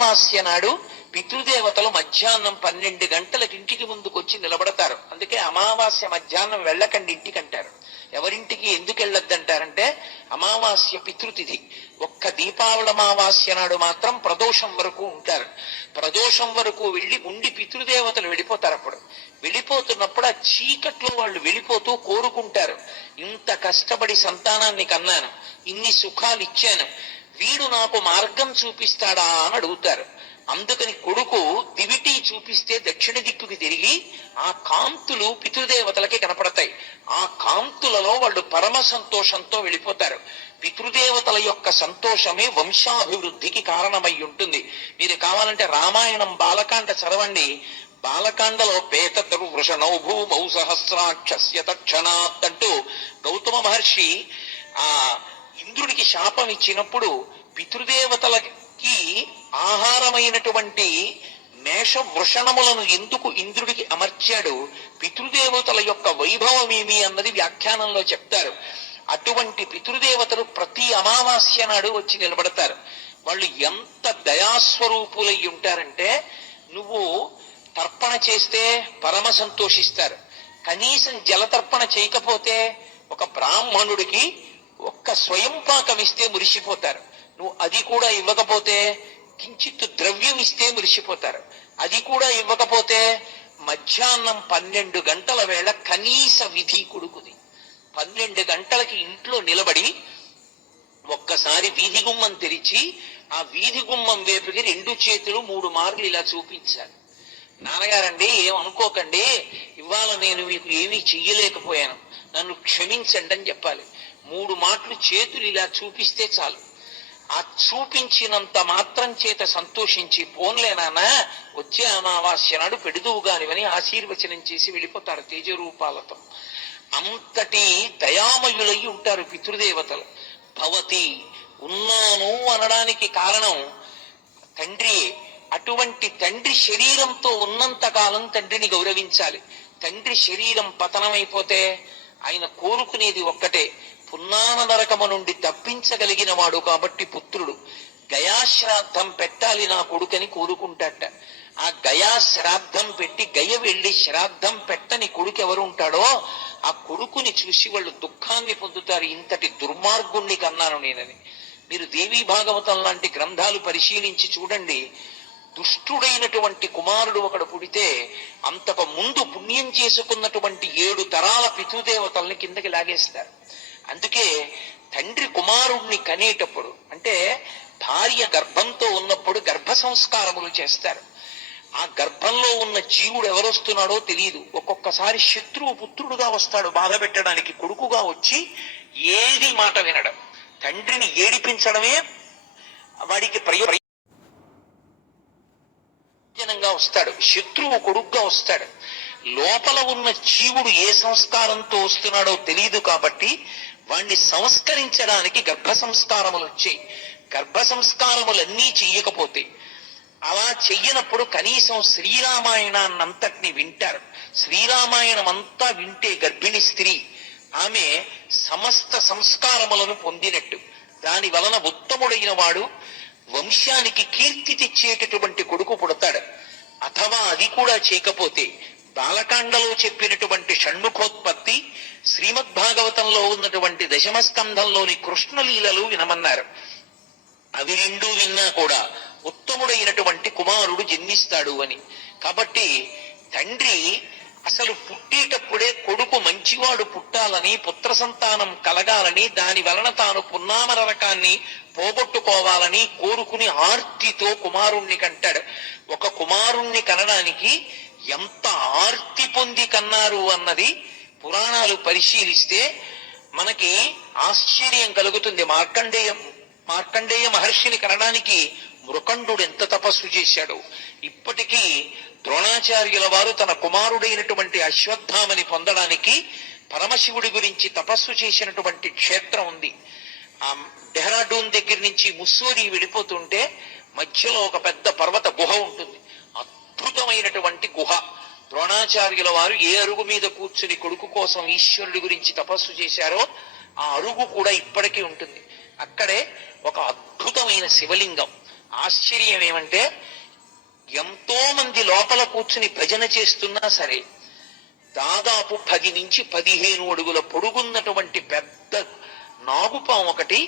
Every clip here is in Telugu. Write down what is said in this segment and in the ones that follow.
అమావాస్య నాడు పితృదేవతలు మధ్యాహ్నం 12 గంటలకి ఇంటికి ముందుకొచ్చి నిలబడతారు. అందుకే అమావాస్య మధ్యాహ్నం వెళ్ళకండి ఇంటికి అంటారు. ఎవరింటికి ఎందుకు వెళ్ళొద్దంటారంటే అమావాస్య పితృతిథి. ఒక్క దీపావళి అమావాస్య నాడు మాత్రం ప్రదోషం వరకు ఉంటారు. ప్రదోషం వరకు వెళ్ళి ఉండి పితృదేవతలు వెళ్ళిపోతారు. అప్పుడు వెళ్ళిపోతున్నప్పుడు ఆ చీకట్లో వాళ్ళు వెళ్ళిపోతూ కోరుకుంటారు, ఇంత కష్టపడి సంతానాన్ని కన్నాను, ఇన్ని సుఖాలు ఇచ్చాను, వీడు నాకు మార్గం చూపిస్తాడా అని అడుగుతారు. అందుకని కొడుకు దివిటి చూపిస్తే దక్షిణ దిక్కుకి తిరిగి ఆ కాంతులు పితృదేవతలకి కనపడతాయి. ఆ కాంతులలో వాళ్ళు పరమ సంతోషంతో వెళ్ళిపోతారు. పితృదేవతల యొక్క సంతోషమే వంశాభివృద్ధికి కారణమై ఉంటుంది. మీరు కావాలంటే రామాయణం బాలకాండ చదవండి. బాలకాండలో పేతరు వృషణౌ భూమౌ సహస్రాక్షస్య తక్షణాత్ అంటూ గౌతమ మహర్షి ఆ ఇంద్రుడికి శాపం ఇచ్చినప్పుడు పితృదేవతలకి ఆహారమైనటువంటి మేష వృషణములను ఎందుకు ఇంద్రుడికి అమర్చాడు, పితృదేవతల యొక్క వైభవం ఏమి అన్నది వ్యాఖ్యానంలో చెప్తారు. అటువంటి పితృదేవతలు ప్రతి అమావాస్య నాడు వచ్చి నిలబడతారు. వాళ్ళు ఎంత దయాస్వరూపులై ఉంటారంటే నువ్వు తర్పణ చేస్తే పరమ సంతోషిస్తారు. కనీసం జలతర్పణ చేయకపోతే ఒక బ్రాహ్మణుడికి ఒక్క స్వయం పాకం ఇస్తే మురిసిపోతారు. నువ్వు అది కూడా ఇవ్వకపోతే కించిత్తు ద్రవ్యం ఇస్తే మురిసిపోతారు. అది కూడా ఇవ్వకపోతే మధ్యాహ్నం 12 గంటల వేళ కనీస విధి కొడుకుది. 12 గంటలకి ఇంట్లో నిలబడి ఒక్కసారి వీధి గుమ్మం తెరిచి ఆ వీధి గుమ్మం వైపుకి 2 చేతులు 3 మార్లు ఇలా చూపించాలి. నాన్నగారండి ఏమనుకోకండి, ఇవాళ నేను మీకు ఏమీ చెయ్యలేకపోయాను, నన్ను క్షమించండి అని చెప్పాలి. 3 మాటలు చేతులు ఇలా చూపిస్తే చాలు. ఆ చూపించినంత మాత్రం చేత సంతోషించి పోన్లే నాన్న వచ్చే అమావాస్య నాడు పెడుదువు గానివని ఆశీర్వచనం చేసి వెళ్ళిపోతారు తేజరూపాలతో. అంతటి దయామయులై ఉంటారు పితృదేవతలు. భవతి ఉన్నాను అనడానికి కారణం తండ్రి. అటువంటి తండ్రి శరీరంతో ఉన్నంత కాలం తండ్రిని గౌరవించాలి. తండ్రి శరీరం పతనమైపోతే ఆయన కోరుకునేది ఒక్కటే, పున్నాన నరకము నుండి తప్పించగలిగిన వాడు కాబట్టి పుత్రుడు గయాశ్రాద్ధం పెట్టాలి నా కొడుకని కోరుకుంటాట. ఆ గయా శ్రాద్ధం పెట్టి గయ వెళ్ళి శ్రాద్ధం పెట్టని కొడుకు ఎవరు ఉంటాడో ఆ కొడుకుని చూసి వాళ్ళు దుఃఖాన్ని పొందుతారు. ఇంతటి దుర్మార్గుణ్ణి కన్నాను నేనని. మీరు దేవీ భాగవతం లాంటి గ్రంథాలు పరిశీలించి చూడండి. దుష్టుడైనటువంటి కుమారుడు ఒకడు పుడితే అంతకు ముందు పుణ్యం చేసుకున్నటువంటి 7 తరాల పితృదేవతల్ని కిందకి లాగేస్తారు. అందుకే తండ్రి కుమారుణ్ణి కనేటప్పుడు అంటే భార్య గర్భంతో ఉన్నప్పుడు గర్భ సంస్కారములు చేస్తారు. ఆ గర్భంలో ఉన్న జీవుడు ఎవరొస్తున్నాడో తెలియదు. ఒక్కొక్కసారి శత్రువు పుత్రుడుగా వస్తాడు బాధ పెట్టడానికి. కొడుకుగా వచ్చి ఏది మాట వినడం, తండ్రిని ఏడిపించడమే వాడికి ప్రయోజనంగా వస్తాడు. శత్రువు కొడుకుగా వస్తాడు. లోపల ఉన్న జీవుడు ఏ సంస్కారంతో వస్తున్నాడో తెలియదు కాబట్టి వాణ్ణి సంస్కరించడానికి గర్భ సంస్కారములు వచ్చాయి. గర్భ సంస్కారములన్నీ చెయ్యకపోతే, అలా చెయ్యనప్పుడు కనీసం శ్రీరామాయణాన్నంతటిని వింటారు. శ్రీరామాయణం అంతా వింటే గర్భిణి స్త్రీ ఆమె సమస్త సంస్కారములను పొందినట్టు. దాని వలన ఉత్తముడైన వాడు వంశానికి కీర్తి తెచ్చేటటువంటి కొడుకు పుడతాడు. అథవా అది కూడా చేయకపోతే బాలకాండలో చెప్పినటువంటి షణ్ముఖోత్పత్తి, శ్రీమద్భాగవతంలో ఉన్నటువంటి దశమస్కంధంలోని కృష్ణలీలలు వినమన్నారు. అవి 2 విన్నా కూడా ఉత్తముడైనటువంటి కుమారుడు జన్మిస్తాడు అని. కాబట్టి తండ్రి అసలు పుట్టేటప్పుడే కొడుకు మంచివాడు పుట్టాలని, పుత్ర సంతానం కలగాలని, దాని వలన తాను పున్నామరకాన్ని పోగొట్టుకోవాలని కోరుకుని ఆర్తితో కుమారుణ్ణి కంటాడు. ఒక కుమారుణ్ణి కనడానికి ఎంత ఆర్తి పొంది కన్నారు అన్నది పురాణాలు పరిశీలిస్తే మనకి ఆశ్చర్యం కలుగుతుంది. మార్కండేయ మహర్షిని కనడానికి మృకండు ఎంత తపస్సు చేశాడు. ఇప్పటికీ ద్రోణాచార్యుల వారు తన కుమారుడైనటువంటి అశ్వత్థామని పొందడానికి పరమశివుడి గురించి తపస్సు చేసినటువంటి క్షేత్రం ఉంది. ఆ డెహ్రాడూన్ దగ్గర నుంచి ముస్సూరి వెళ్ళిపోతుంటే మధ్యలో ఒక పెద్ద పర్వత గుహ ఉంటుంది. అద్భుతమైనటువంటి గుహ. ద్రోణాచార్యుల వారు ఏ అరుగు మీద కూర్చుని కొడుకు కోసం ఈశ్వరుడి గురించి తపస్సు చేశారో ఆ అరుగు కూడా ఇప్పటికీ ఉంటుంది. అక్కడే ఒక అద్భుతమైన శివలింగం, ఆశ్చర్యం ఏమంటే ఎంతో మంది లోపల కూర్చుని భజన చేస్తున్నా సరే దాదాపు 10 నుంచి 15 అడుగుల పొడుగున్నటువంటి పెద్ద నాగుపాం ఒకటి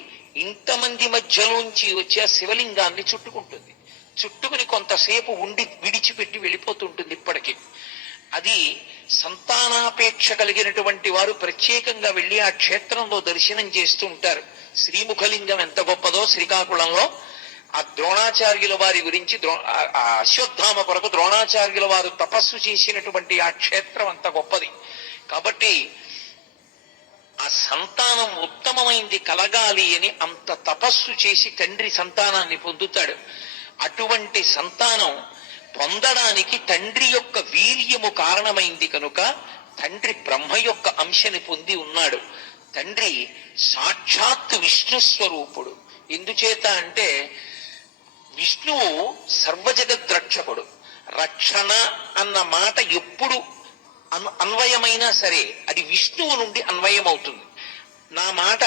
ఇంతమంది మధ్యలోంచి వచ్చే శివలింగాన్ని చుట్టుకుంటుంది. చుట్టుకుని కొంతసేపు ఉండి విడిచిపెట్టి వెళ్ళిపోతుంటుంది. ఇప్పటికీ అది సంతానాపేక్ష కలిగినటువంటి వారు ప్రత్యేకంగా వెళ్ళి ఆ క్షేత్రంలో దర్శనం చేస్తూ ఉంటారు. శ్రీముఖలింగం ఎంత గొప్పదో శ్రీకాకుళంలో ఆ ద్రోణాచార్యుల వారి గురించి ఆ అశ్వత్థామ కొరకు ద్రోణాచార్యుల వారు తపస్సు చేసినటువంటి ఆ క్షేత్రం అంత గొప్పది. కాబట్టి ఆ సంతానం ఉత్తమమైంది కలగాలి అని అంత తపస్సు చేసి తండ్రి సంతానాన్ని పొందుతాడు. అటువంటి సంతానం పొందడానికి తండ్రి యొక్క వీర్యము కారణమైంది కనుక తండ్రి బ్రహ్మ యొక్క అంశని పొంది ఉన్నాడు. తండ్రి సాక్షాత్ విష్ణు స్వరూపుడు. ఎందుచేత అంటే విష్ణువు సర్వజగద్రక్షకుడు. రక్షణ అన్న మాట ఎప్పుడు అన్వయమైనా సరే అది విష్ణువు నుండి అన్వయం అవుతుంది. నా మాట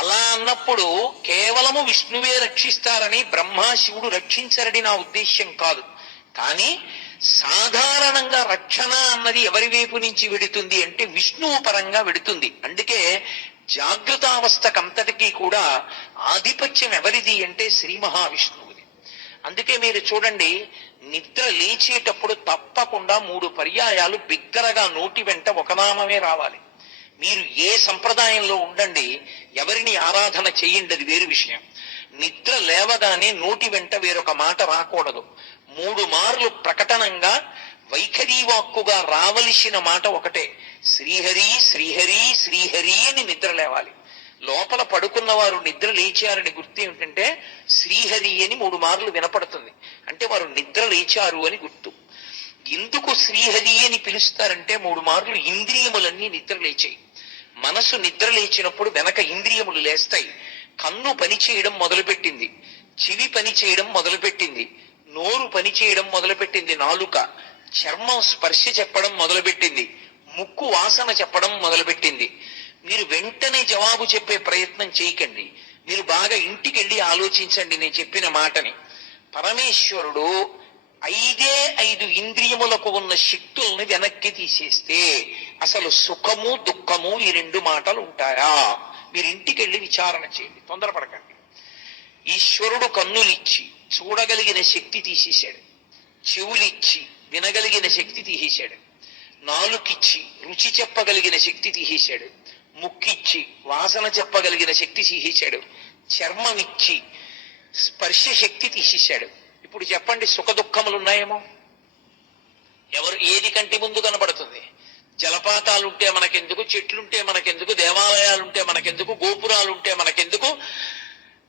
అలా అన్నప్పుడు కేవలము విష్ణువే రక్షిస్తారని బ్రహ్మ శివుడు రక్షించరని నా ఉద్దేశ్యం కాదు. కానీ సాధారణంగా రక్షణ అన్నది ఎవరి వైపు నుంచి వెడుతుంది అంటే విష్ణువు పరంగా వెడుతుంది. అందుకే జాగృతావస్థకంతటికీ కూడా ఆధిపత్యం ఎవరిది అంటే శ్రీ మహావిష్ణువుది. అందుకే మీరు చూడండి, నిద్ర లేచేటప్పుడు తప్పకుండా 3 పర్యాయాలు బిగ్గరగా నోటి వెంట ఒక నామమే రావాలి. మీరు ఏ సంప్రదాయంలో ఉండండి, ఎవరిని ఆరాధన చెయ్యండి, అది వేరు విషయం. నిద్ర లేవగానే నోటి వెంట వేరొక మాట రాకూడదు. 3 మార్లు ప్రకటనంగా వైఖరీ వాక్కుగా రావలసిన మాట ఒకటే, శ్రీహరి శ్రీహరి శ్రీహరి అని నిద్ర లేవాలి. లోపల పడుకున్న వారు నిద్ర లేచారని గుర్తు ఏమిటంటే శ్రీహరి అని 3 మార్లు వినపడుతుంది అంటే వారు నిద్ర లేచారు అని గుర్తు. ఎందుకు శ్రీహరి అని పిలుస్తారంటే 3 మార్లు ఇంద్రియములన్నీ నిద్ర లేచాయి. మనసు నిద్ర లేచినప్పుడు వెనక ఇంద్రియములు లేస్తాయి. కన్ను పని చేయడం మొదలుపెట్టింది, చెవి పని చేయడం మొదలుపెట్టింది, నోరు పని చేయడం మొదలుపెట్టింది, నాలుక చర్మం స్పర్శ చెప్పడం మొదలుపెట్టింది, ముక్కు వాసన చెప్పడం మొదలుపెట్టింది. మీరు వెంటనే జవాబు చెప్పే ప్రయత్నం చేయకండి. మీరు బాగా ఇంటికి వెళ్ళి ఆలోచించండి నేను చెప్పిన మాటని. పరమేశ్వరుడు 5 ఇంద్రియములకు ఉన్న శక్తుల్ని వెనక్కి తీసేస్తే అసలు సుఖము దుఃఖము ఈ 2 మాటలు ఉంటాయా? మీరు ఇంటికి వెళ్ళి విచారణ చేయండి, తొందరపడకండి. ఈశ్వరుడు కన్నులిచ్చి చూడగలిగిన శక్తి తీసేశాడు, చెవులిచ్చి వినగలిగిన శక్తి తీసేశాడు, నాలుకిచ్చి రుచి చెప్పగలిగిన శక్తి తీసేశాడు, ముక్కిచ్చి వాసన చెప్పగలిగిన శక్తి తీసేశాడు, చర్మమిచ్చి స్పర్శ శక్తి తీసేశాడు. ఇప్పుడు చెప్పండి, సుఖ దుఃఖములు ఉన్నాయేమో? ఏది కంటి ముందు కనబడుతుంది? జలపాతాలుంటే మనకెందుకు, చెట్లుంటే మనకెందుకు, దేవాలయాలుంటే మనకెందుకు, గోపురాలుంటే మనకెందుకు,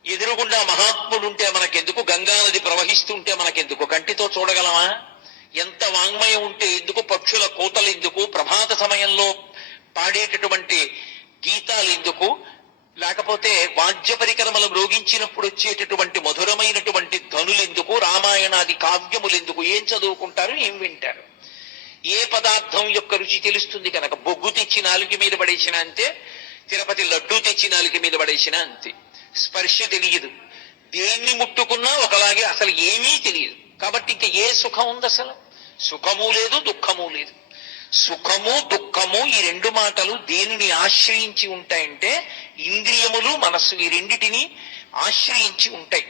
ఎదురుగుండా మహాత్ములుంటే మనకెందుకు, గంగానది ప్రవహిస్తుంటే మనకెందుకు? కంటితో చూడగలమా? ఎంత వాంగ్మయం ఉంటే ఎందుకు, పక్షుల కోతలు ఎందుకు, ప్రభాత సమయంలో పాడేటటువంటి గీతాలు ఎందుకు, లేకపోతే వాద్య పరికరములు మ్రోగించినప్పుడు వచ్చేటటువంటి మధురమైనటువంటి ధనులు ఎందుకు, రామాయణాది కావ్యములు ఎందుకు? ఏం చదువుకుంటారు, ఏం వింటారు? ఏ పదార్థం యొక్క రుచి తెలుస్తుంది కనుక. బొగ్గు తెచ్చి నాలుగు మీద పడేసిన అంతే, తిరుపతి లడ్డూ తెచ్చి నాలుగు మీద పడేసిన అంతే. స్పర్శ తెలియదు, దేన్ని ముట్టుకున్నా ఒకలాగే, అసలు ఏమీ తెలియదు. కాబట్టి ఇంకా ఏ సుఖం ఉంది? అసలు సుఖము లేదు, దుఃఖము లేదు. సుఖము దుఃఖము ఈ 2 మాటలు దేనిని ఆశ్రయించి ఉంటాయంటే ఇంద్రియములు మనస్సు, ఈ రెండిటిని ఆశ్రయించి ఉంటాయి.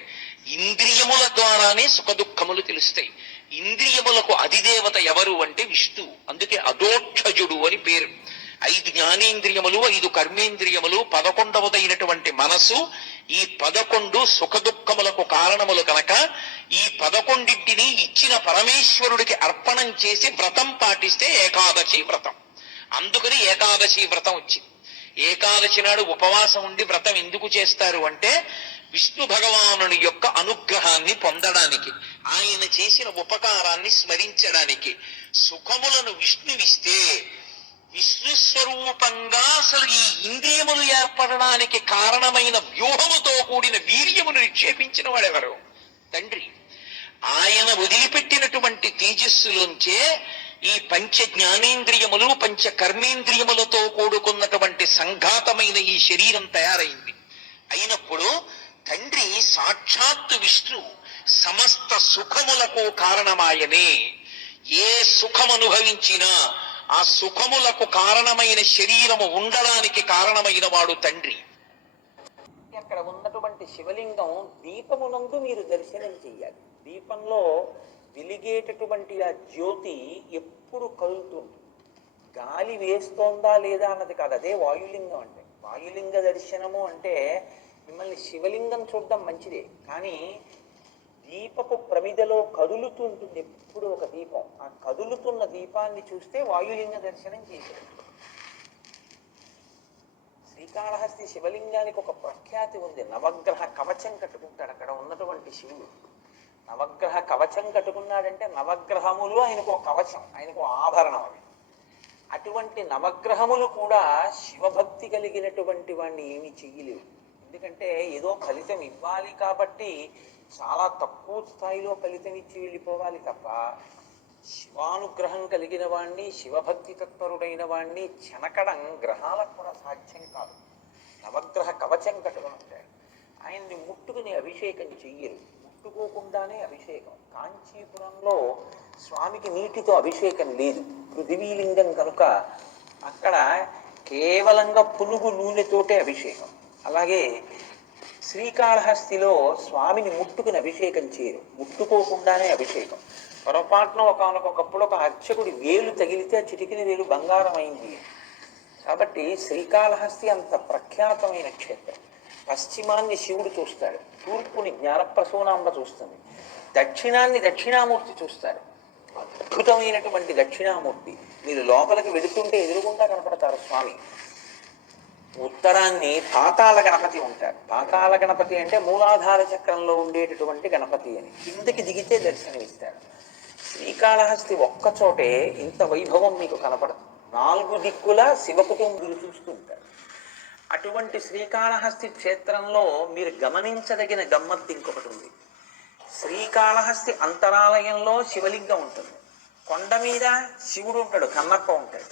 ఇంద్రియముల ద్వారానే సుఖ దుఃఖములు తెలుస్తాయి. ఇంద్రియములకు అధిదేవత ఎవరు అంటే విష్ణువు. అందుకే అదోక్షజుడు అని పేరు. 5 జ్ఞానేంద్రియములు, 5 కర్మేంద్రియములు, 11వదైనటువంటి మనసు, ఈ 11 సుఖ దుఃఖములకు కారణములు కనుక ఈ 11ంటిని ఇచ్చిన పరమేశ్వరుడికి అర్పణం చేసి వ్రతం పాటిస్తే ఏకాదశి వ్రతం. అందుకని ఏకాదశి వ్రతం వచ్చింది. ఏకాదశి నాడు ఉపవాసం ఉండి వ్రతం ఎందుకు చేస్తారు అంటే విష్ణు భగవానుని యొక్క అనుగ్రహాన్ని పొందడానికి, ఆయన చేసిన ఉపకారాన్ని స్మరించడానికి. సుఖములను విష్ణువిస్తే విష్ణు స్వరూపంగా అసలు ఈ ఇంద్రియములు ఏర్పడడానికి కారణమైన వ్యూహముతో కూడిన వీర్యమును నిక్షేపించిన వాడెవరు? తండ్రి. ఆయన వదిలిపెట్టినటువంటి తేజస్సులోంచే ఈ పంచ జ్ఞానేంద్రియములు, పంచ కర్మేంద్రియములతో కూడుకున్నటువంటి సంఘాతమైన ఈ శరీరం తయారైంది. అయినప్పుడు తండ్రి సాక్షాత్తు విష్ణు సమస్త సుఖములకు కారణమాయనే. ఏ సుఖం అనుభవించినా ఆ సుఖములకు కారణమైన శరీరము ఉండడానికి కారణమైన వాడు తండ్రి. అక్కడ ఉన్నటువంటి శివలింగం దీపమునందు మీరు దర్శనం చెయ్యాలి. దీపంలో వెలిగేటటువంటి ఆ జ్యోతి ఎప్పుడు కదులుతుంది. గాలి వేస్తోందా లేదా అన్నది కాదు, అదే వాయులింగం అంటే. వాయులింగ దర్శనము అంటే మిమ్మల్ని శివలింగం చూడడం మంచిదే, కానీ దీపపు ప్రమిదలో కదులుతూ ఉంటుంది ఎప్పుడు ఒక దీపం. ఆ కదులుతున్న దీపాన్ని చూస్తే వాయులింగ దర్శనం చేశారు. శ్రీకాళహస్తి శివలింగానికి ఒక ప్రఖ్యాతి ఉంది. నవగ్రహ కవచం కట్టుకుంటాడు అక్కడ ఉన్నటువంటి శివుడు. నవగ్రహ కవచం కట్టుకున్నాడంటే నవగ్రహములు ఆయనకు ఒక కవచం, ఆయనకు ఆభరణం. అవి అటువంటి నవగ్రహములు కూడా శివభక్తి కలిగినటువంటి వాడిని ఏమీ చెయ్యలేవు. ఎందుకంటే ఏదో ఫలితం ఇవ్వాలి కాబట్టి చాలా తక్కువ స్థాయిలో ఫలితం ఇచ్చి వెళ్ళిపోవాలి తప్ప, శివానుగ్రహం కలిగిన వాణ్ణి, శివభక్తి తత్పరుడైన వాణ్ణి చెనకడం గ్రహాలకు కూడా సాధ్యం కాదు. నవగ్రహ కవచం కట్టుకుని ఉంటాడు. ఆయన్ని ముట్టుకుని అభిషేకం చెయ్యరు, ముట్టుకోకుండానే అభిషేకం. కాంచీపురంలో స్వామికి నీటితో అభిషేకం లేదు, పృథివీలింగం కనుక అక్కడ కేవలంగా పునుగు నూనెతోటే అభిషేకం. అలాగే శ్రీకాళహస్తిలో స్వామిని ముట్టుకుని అభిషేకం చేయరు, ముట్టుకోకుండానే అభిషేకం. పొరపాటున ఒకనొకప్పుడు ఒక అర్చకుడి వేలు తగిలితే ఆ చిటికిన వేలు బంగారం అయింది. కాబట్టి శ్రీకాళహస్తి అంత ప్రఖ్యాతమైన క్షేత్రం. పశ్చిమాన్ని శివుడు చూస్తాడు, తూర్పుని జ్ఞానప్రసూనాంబ చూస్తుంది, దక్షిణాన్ని దక్షిణామూర్తి చూస్తాడు. అద్భుతమైనటువంటి దక్షిణామూర్తి. మీరు లోపలికి వెళుతుంటే ఎదురుగుండా కనపడతారు స్వామి. ఉత్తరాన్ని పాతాళ గణపతి ఉంటారు. పాతాళ గణపతి అంటే మూలాధార చక్రంలో ఉండేటటువంటి గణపతి అని. కిందకి దిగితే దర్శనమిస్తాడు. శ్రీకాళహస్తి ఒక్కచోటే ఇంత వైభవం మీకు కనపడదు. 4 దిక్కుల శివ కుటుంబులు చూస్తూ ఉంటారు. అటువంటి శ్రీకాళహస్తి క్షేత్రంలో మీరు గమనించదగిన గమ్మత్తు ఇంకొకటి ఉంది. శ్రీకాళహస్తి అంతరాలయంలో శివలింగం ఉంటుంది. కొండ మీద శివుడు ఉంటాడు, కన్నప్ప ఉంటాడు.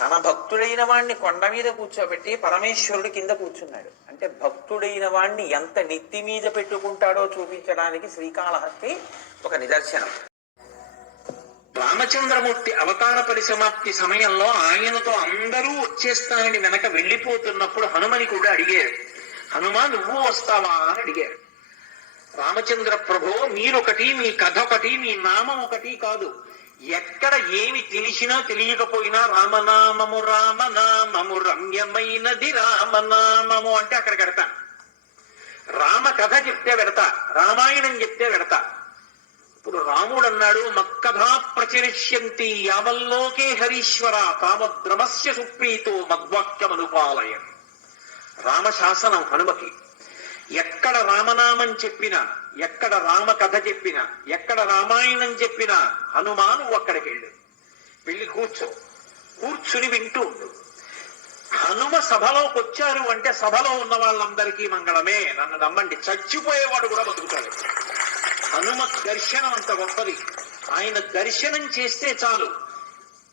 తన భక్తుడైన వాణ్ణి కొండ మీద కూర్చోబెట్టి పరమేశ్వరుడు కింద కూర్చున్నాడు. అంటే భక్తుడైన వాణ్ణి ఎంత నెత్తి మీద పెట్టుకుంటాడో చూపించడానికి శ్రీకాళహస్తి ఒక నిదర్శనం. రామచంద్రమూర్తి అవతార పరిసమాప్తి సమయంలో ఆయనతో అందరూ వచ్చేస్తానని వెనక వెళ్ళిపోతున్నప్పుడు హనుమని కూడా అడిగారు. హనుమా నువ్వు వస్తావా అని అడిగారు. రామచంద్ర ప్రభో, మీరొకటి, మీ కథ ఒకటి, మీ నామం ఒకటి కాదు. ఎక్కడ ఏమి తెలిసినా తెలియకపోయినా రామనామము రామనామము రమ్యమైనది రామనామము అంటే అక్కడ పెడతాను. రామ కథ చెప్తే పెడతా, రామాయణం చెప్తే పెడతా. ఇప్పుడు రాముడు అన్నాడు, మక్కథా ప్రచరిష్యంతి యావల్లోకే హరీశ్వర కామద్రమస్య సుప్రీతో మద్వాక్యమనుపాలయ. రామశాసనం హనుమకి. ఎక్కడ రామనామం చెప్పినా, ఎక్కడ రామ కథ చెప్పినా, ఎక్కడ రామాయణం చెప్పినా హనుమాను అక్కడికి వెళ్ళి కూర్చుని వింటూ ఉండు. హనుమ సభలోకి వచ్చారు అంటే సభలో ఉన్న వాళ్ళందరికీ మంగళమే. నన్ను నమ్మండి, చచ్చిపోయేవాడు కూడా బతుకుతాడు. హనుమ దర్శనం అంత గొప్పది. ఆయన దర్శనం చేస్తే చాలు.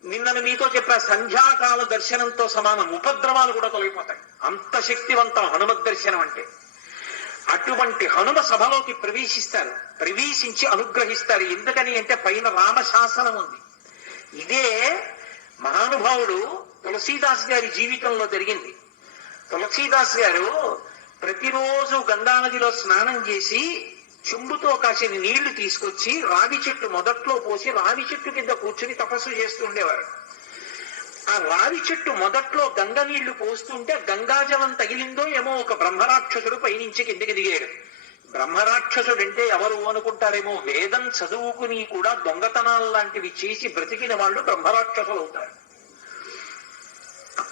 నిన్న మీతో చెప్పా, సంధ్యాకాల దర్శనంతో సమానం. ఉపద్రవాలు కూడా తొలగిపోతాయి. అంత శక్తివంతం హనుమత్ దర్శనం అంటే. అటువంటి హనుమ సభలోకి ప్రవేశిస్తారు, ప్రవేశించి అనుగ్రహిస్తారు. ఎందుకని అంటే పైన రామశాసనం ఉంది. ఇదే మహానుభావుడు తులసీదాస్ గారి జీవితంలో జరిగింది. తులసీదాస్ గారు ప్రతిరోజు గంగానదిలో స్నానం చేసి చెంబుతో కాసిన నీళ్లు తీసుకొచ్చి రావి చెట్టు మొదట్లో పోసి రావి చెట్టు కింద కూర్చుని తపస్సు చేస్తూ ఉండేవారు. ఆ రావి చెట్టు మొదట్లో గంగ నీళ్లు పోస్తుంటే గంగాజలం తగిలిందో ఏమో ఒక బ్రహ్మరాక్షసుడు పైనుంచి కిందికి దిగాడు. బ్రహ్మరాక్షసుడు అంటే ఎవరు అనుకుంటారేమో, వేదం చదువుకుని కూడా దొంగతనాలు లాంటివి చేసి బ్రతికిన వాళ్ళు బ్రహ్మరాక్షసులు అవుతారు.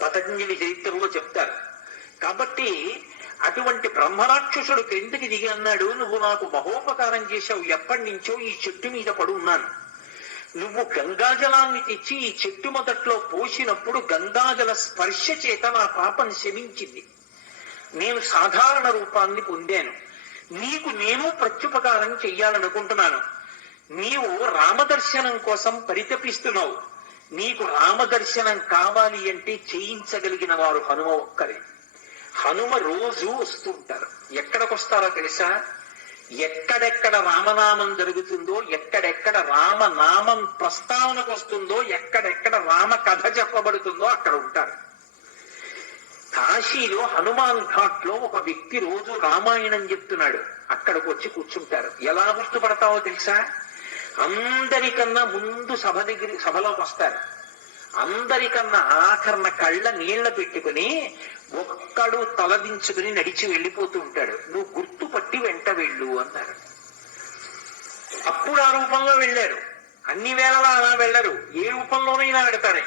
పతంజలి చరిత్రలో చెప్తారు. కాబట్టి అటువంటి బ్రహ్మరాక్షసుడు క్రిందికి దిగి అన్నాడు, నువ్వు నాకు మహోపకారం చేశావు. ఎప్పటి నుంచో ఈ చెట్టు మీద పడున్నాను. నువ్వు గంగాజలాన్ని తెచ్చి ఈ చెట్టు మొదట్లో పోసినప్పుడు గంగాజల స్పర్శ చేత నా పాపం శమించింది. నేను సాధారణ రూపాన్ని పొందాను. నీకు నేను ప్రత్యుపకారం చెయ్యాలనుకుంటున్నాను. నీవు రామదర్శనం కోసం పరితపిస్తున్నావు. నీకు రామదర్శనం కావాలి అంటే చేయించగలిగిన వారు హనుమ ఒక్కరే. హనుమ రోజు వస్తూ ఉంటారు. ఎక్కడికి వస్తారో తెలుసా? ఎక్కడెక్కడ రామనామం జరుగుతుందో, ఎక్కడెక్కడ రామనామం ప్రస్తావనకు వస్తుందో, ఎక్కడెక్కడ రామ కథ చెప్పబడుతుందో అక్కడ ఉంటారు. కాశీలో హనుమాన్ ఘాట్ లో ఒక వ్యక్తి రోజు రామాయణం చెప్తున్నాడు. అక్కడికి వచ్చి కూర్చుంటారు. ఎలా గుర్తుపడతావో తెలుసా? అందరికన్నా ముందు సభలోకి వస్తారు. అందరికన్నా ఆఖరణ కళ్ళ నీళ్ల పెట్టుకుని ఒక్కడు తలదించుకుని నడిచి వెళ్ళిపోతూ ఉంటాడు. నువ్వు గుర్తుపట్టి వెంట వెళ్ళు అన్నారు. అప్పుడు ఆ రూపంలో వెళ్ళారు. అన్ని వేళలా అలా వెళ్ళరు, ఏ రూపంలోనైనా వెడతారే.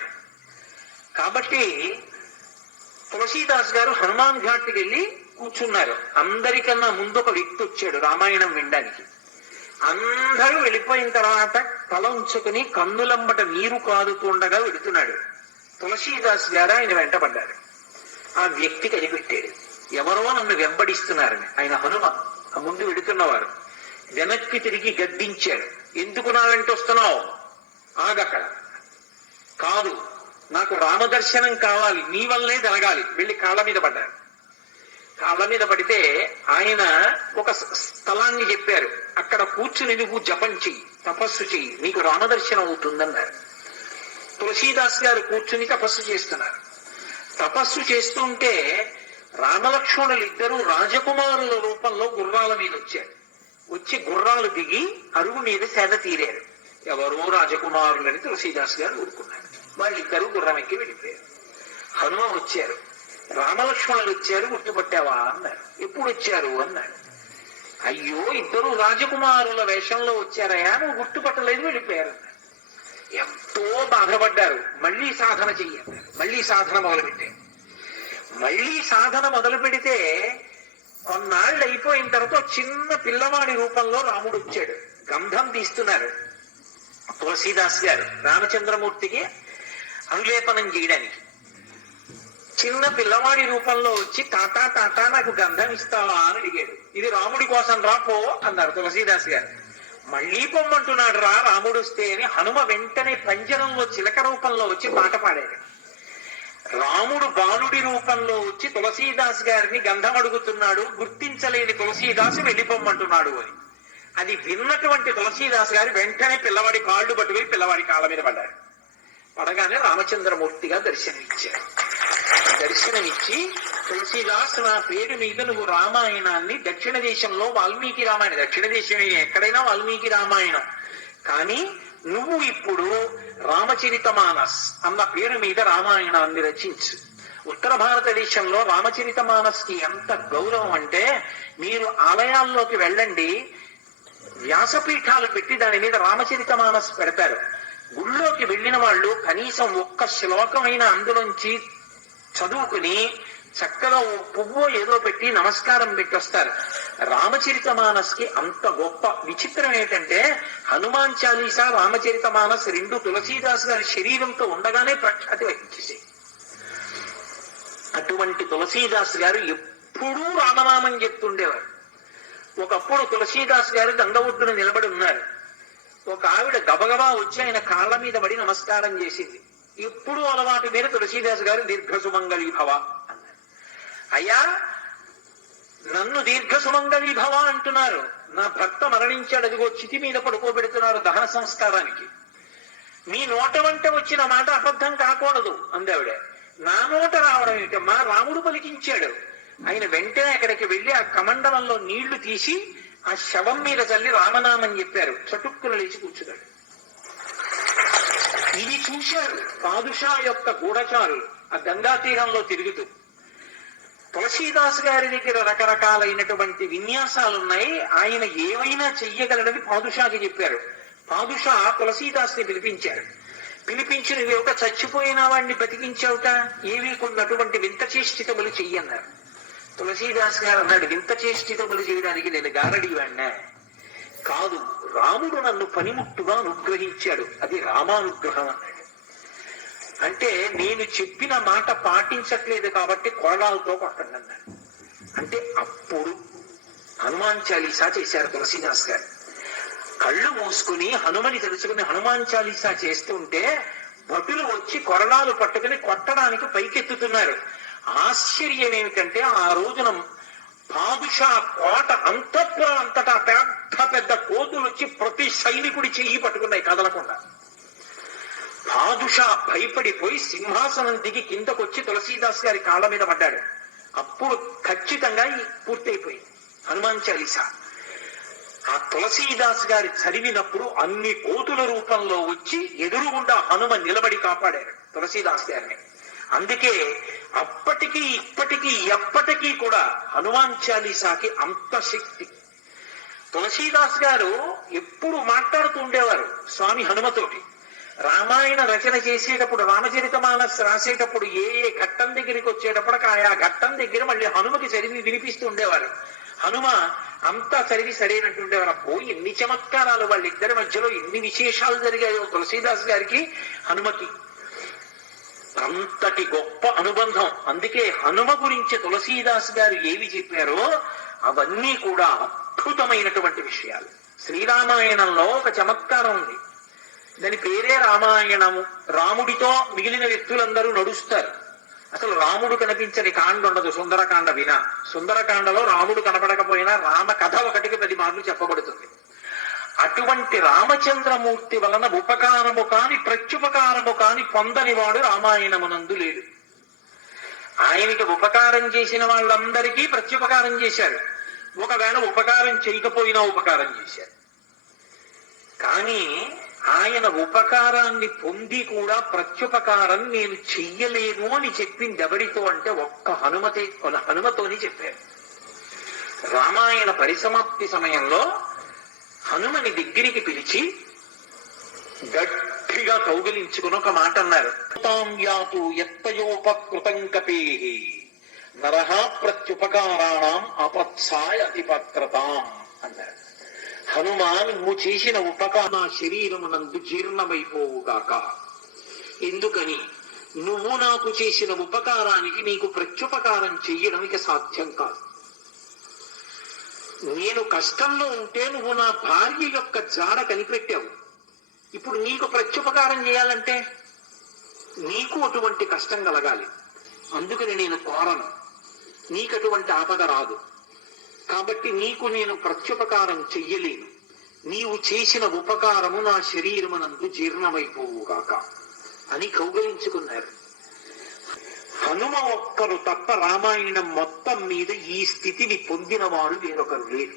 కాబట్టి తులసీదాస్ గారు హనుమాన్ ఘాట్కి వెళ్ళి కూర్చున్నారు. అందరికన్నా ముందు ఒక వ్యక్తి వచ్చాడు రామాయణం వినడానికి. అందరూ వెళ్ళిపోయిన తర్వాత తల ఉంచుకుని కన్నులంబట నీరు కాదుతుండగా వెడుతున్నాడు. తులసీదాస్ గారు ఆయన వెంటపడ్డారు. ఆ వ్యక్తి కనిపెట్టాడు, ఎవరో నన్ను వెంబడిస్తున్నారని. ఆయన హనుమ, ఆ ముందు వెడుతున్నవారు. వెనక్కి తిరిగి గద్దించాడు. ఎందుకు నా వెంట వస్తున్నావు? ఆగక్కడ. కాదు, నాకు రామదర్శనం కావాలి, నీ వల్లే జరగాలి. వెళ్ళి కాళ్ళ మీద పడ్డారు. కాళ్ళ మీద పడితే ఆయన ఒక స్థలాన్ని చెప్పారు. అక్కడ కూర్చుని నువ్వు జపం చెయ్యి, తపస్సు చెయ్యి, నీకు రామదర్శనం అవుతుందన్నారు. తులసీదాస్ గారు కూర్చుని తపస్సు చేస్తున్నారు. తపస్సు చేస్తుంటే రామలక్ష్మణులు ఇద్దరు రాజకుమారుల రూపంలో గుర్రాల మీద వచ్చారు. వచ్చి గుర్రాలు దిగి అరుగు మీద సేద తీరారు. ఎవరో రాజకుమారులని తులసీదాస్ గారు ఊరుకున్నారు. వాళ్ళిద్దరూ గుర్రం ఎక్కి వెళ్ళిపోయారు. హనుమ వచ్చారు. రామలక్ష్మణులు వచ్చారు, గుర్తుపట్టావా అన్నారు. ఎప్పుడు వచ్చారు అన్నాడు. అయ్యో, ఇద్దరు రాజకుమారుల వేషంలో వచ్చారయ్యా, నువ్వు గుర్తుపట్టలేదు, వెళ్ళిపోయారు అన్నారు. ఎంతో బాధపడ్డారు. మళ్ళీ సాధన చెయ్యారు. మళ్ళీ సాధన మొదలుపెట్టారు. మళ్ళీ సాధన మొదలు పెడితే కొన్నాళ్ళు అయిపోయిన తర్వాత చిన్న పిల్లవాడి రూపంలో రాముడు వచ్చాడు. గంధం తీస్తున్నారు తులసీదాస్ గారు రామచంద్రమూర్తికి అనులేపనం చేయడానికి. చిన్న పిల్లవాడి రూపంలో వచ్చి తాతా తాతా నాకు గంధం ఇస్తావా అని అడిగాడు. ఇది రాముడి కోసం రా పో అన్నారు తులసీదాస్ గారు. మళ్ళీ పొమ్మంటున్నాడు రా రాముడు వస్తే అని హనుమ వెంటనే పంజరంలో చిలక రూపంలో వచ్చి పాట పాడాడు. రాముడు బాలుడి రూపంలో వచ్చి తులసీదాస్ గారిని గంధం అడుగుతున్నాడు. గుర్తించలేని తులసీదాసు వెళ్ళిపోమ్మంటున్నాడు అని. అది విన్నటువంటి తులసీదాస్ గారు వెంటనే పిల్లవాడి కాళ్ళు పట్టుకుని పిల్లవాడి కాళ్ళ మీద పడ్డారు. పడగానే రామచంద్రమూర్తిగా దర్శనమిచ్చారు. దర్శనమిచ్చి, తులసీదాస్, నా పేరు మీద నువ్వు రామాయణాన్ని, దక్షిణ దేశంలో వాల్మీకి రామాయణం, దక్షిణ దేశం ఎక్కడైనా వాల్మీకి రామాయణం, కానీ నువ్వు ఇప్పుడు రామచరితమానస్ అన్న పేరు మీద రామాయణాన్ని రచించు. ఉత్తర భారతదేశంలో రామచరితమానస్ కి ఎంత గౌరవం అంటే, మీరు ఆలయాల్లోకి వెళ్ళండి, వ్యాసపీఠాలు పెట్టి దాని మీద రామచరితమానస్ పెడతారు. గుళ్ళోకి వెళ్ళిన వాళ్ళు కనీసం ఒక్క శ్లోకమైన అందులోంచి చదువుకుని చక్కగా పువ్వు ఏదో పెట్టి నమస్కారం పెట్టొస్తారు. రామచరితమానస్ కి అంత గొప్ప. విచిత్రం ఏంటంటే హనుమాన్ చాలీసా, రామచరితమానస్ రెండు తులసీదాస్ గారి శరీరంతో ఉండగానే ప్రఖ్యాతి వహించేసి. అటువంటి తులసీదాస్ గారు ఎప్పుడూ రామనామం చెప్తుండేవారు. ఒకప్పుడు తులసీదాస్ గారు దండవొడ్డున నిలబడి ఉన్నారు. ఒక ఆవిడ గబగబా వచ్చి ఆయన కాళ్ళ మీద పడి నమస్కారం చేసింది. ఎప్పుడు అలవాటు మీద తులసీదాస్ గారు దీర్ఘ సుమంగళీ భవ అన్నారు. అయ్యా, నన్ను దీర్ఘ సుమంగళీ భవ అంటున్నారు, నా భర్త మరణించాడు, అదిగో చితి మీద పడుకోబెడుతున్నారు దహన సంస్కారానికి. మీ నోట వంట వచ్చిన మాట అబద్ధం కాకూడదు అందావిడ. నా నోట రావడం ఏంటమ్మా, రాముడు పలికించాడు. ఆయన వెంటనే అక్కడికి వెళ్లి ఆ కమండలంలో నీళ్లు తీసి ఆ శవం మీద చల్లి రామనామం చెప్పారు. చటుక్కులు లేచి కూర్చున్నాడు. ఇది చూశారు పాదుషా యొక్క గూఢచారులు ఆ గంగా తీరంలో తిరుగుతూ. తులసీదాస్ గారి దగ్గర రకరకాలైనటువంటి విన్యాసాలున్నాయి, ఆయన ఏమైనా చెయ్యగలడని పాదుషాకి చెప్పారు. పాదుషా తులసీదాస్ ని పిలిపించారు. పిలిపించి, నువ్వు ఒక చచ్చిపోయిన వాడిని బతికించావుట, ఏవి కొన్నటువంటి వింత చేష్టితములు చెయ్యన్నారు. తులసీదాస్ గారు అన్నాడు, వింత చేష్టితములు చేయడానికి నేను గారడి వాడినా? కాదు, రాముడు నన్ను పనిముట్టుగా అనుగ్రహించాడు, అది రామానుగ్రహం అన్నాడు. అంటే నేను చెప్పిన మాట పాటించట్లేదు కాబట్టి కొరడాలతో కొట్టండి అన్నాడు. అంటే అప్పుడు హనుమాన్ చాలీసా చేశారు తులసీదాస్ గారు. కళ్ళు మూసుకుని హనుమని తెలుసుకుని హనుమాన్ చాలీసా చేస్తుంటే భటులు వచ్చి కొరడాలు పట్టుకుని కొట్టడానికి పైకెత్తుతున్నారు. ఆశ్చర్యం ఏమిటంటే ఆ రోజున పాదుషా కోట అంతఃపురం అంతటా పెద్ద పెద్ద కోతులు వచ్చి ప్రతి సైనికుడి చెయ్యి పట్టుకున్నాయి కదలకుండా. పాదుషా భయపడిపోయి సింహాసనం దిగి కిందకొచ్చి తులసీదాస్ గారి కాళ్ళ మీద పడ్డాడు. అప్పుడు ఖచ్చితంగా పూర్తయిపోయింది హనుమాన్ చాలీసా. ఆ తులసీదాస్ గారి చదివినప్పుడు అన్ని కోతుల రూపంలో వచ్చి ఎదురుగుండా హనుమ నిలబడి కాపాడారు తులసీదాస్ గారిని. అందుకే అప్పటికీ ఇప్పటికీ ఎప్పటికీ కూడా హనుమాన్ చాలీసాకి అంత శక్తి. తులసీదాస్ గారు ఎప్పుడు మాట్లాడుతూ ఉండేవారు స్వామి హనుమతోటి. రామాయణ రచన చేసేటప్పుడు, రామచరితమానస్ రాసేటప్పుడు ఏ ఏ ఘట్టం దగ్గరికి వచ్చేటప్పటికి ఆయా ఘట్టం దగ్గర మళ్ళీ హనుమకి చదివి వినిపిస్తూ ఉండేవారు. హనుమ అంతా చదివి సరైనట్టుండేవారు. అబ్బో ఎన్ని చమత్కారాలు, వాళ్ళిద్దరి మధ్యలో ఎన్ని విశేషాలు జరిగాయో తులసీదాస్ గారికి హనుమకి. అంతటి గొప్ప అనుబంధం. అందుకే హనుమ గురించి తులసీదాస్ గారు ఏవి చెప్పారో అవన్నీ కూడా అద్భుతమైనటువంటి విషయాలు. శ్రీరామాయణంలో ఒక చమత్కారం ఉంది, దాని పేరే రామాయణము. రాముడితో మిగిలిన వ్యక్తులందరూ నడుస్తారు. అసలు రాముడు కనిపించని కాండ ఉండదు సుందరకాండ వినా. సుందరకాండలో రాముడు కనపడకపోయినా రామ కథ ఒకటికి 10 మార్లు చెప్పబడుతుంది. అటువంటి రామచంద్రమూర్తి వలన ఉపకారము కాని ప్రత్యుపకారము కాని పొందని వాడు రామాయణమునందు లేడు. ఆయనకి ఉపకారం చేసిన వాళ్ళందరికీ ప్రత్యుపకారం చేశారు. ఒకవేళ ఉపకారం చేయకపోయినా ఉపకారం చేశారు. కానీ ఆయన ఉపకారాన్ని పొంది కూడా ప్రత్యుపకారం నేను చెయ్యలేను అని చెప్పింది ఎవరితో అంటే ఒక్క హనుమతోని చెప్పారు. రామాయణ పరిసమాప్తి సమయంలో హనుమని దగ్గరికి పిలిచి గట్టిగా కౌగిలించుకుని ఒక మాట అన్నారు. తాం యాతు ఎత్తయోపకృతం కపేహి నరహ ప్రత్యుపకారాణం అపత్సాయ అతిపత్రతాం అన్నారు. హనుమా, నువ్వు చేసిన ఉపకారం నా శరీరమునందు జీర్ణమైపోవుగాక. ఎందుకని? నువ్వు నాకు చేసిన ఉపకారానికి నీకు ప్రత్యుపకారం చెయ్యడం ఇక సాధ్యం కాదు. నేను కష్టంలో ఉంటే నువ్వు నా భార్య యొక్క జాడ కనిపెట్టావు. ఇప్పుడు నీకు ప్రత్యుపకారం చేయాలంటే నీకు అటువంటి కష్టం కలగాలి. అందుకని నేను కోరను, నీకు అటువంటి ఆపద రాదు. కాబట్టి నీకు నేను ప్రత్యుపకారం చెయ్యలేను. నీవు చేసిన ఉపకారము నా శరీరమునందు జీర్ణమైపోవుగాక అని కౌగలించుకున్నారు. హనుమ ఒక్కరు తప్ప రామాయణం మొత్తం మీద ఈ స్థితిని పొందిన వారు వేరొకరు లేరు.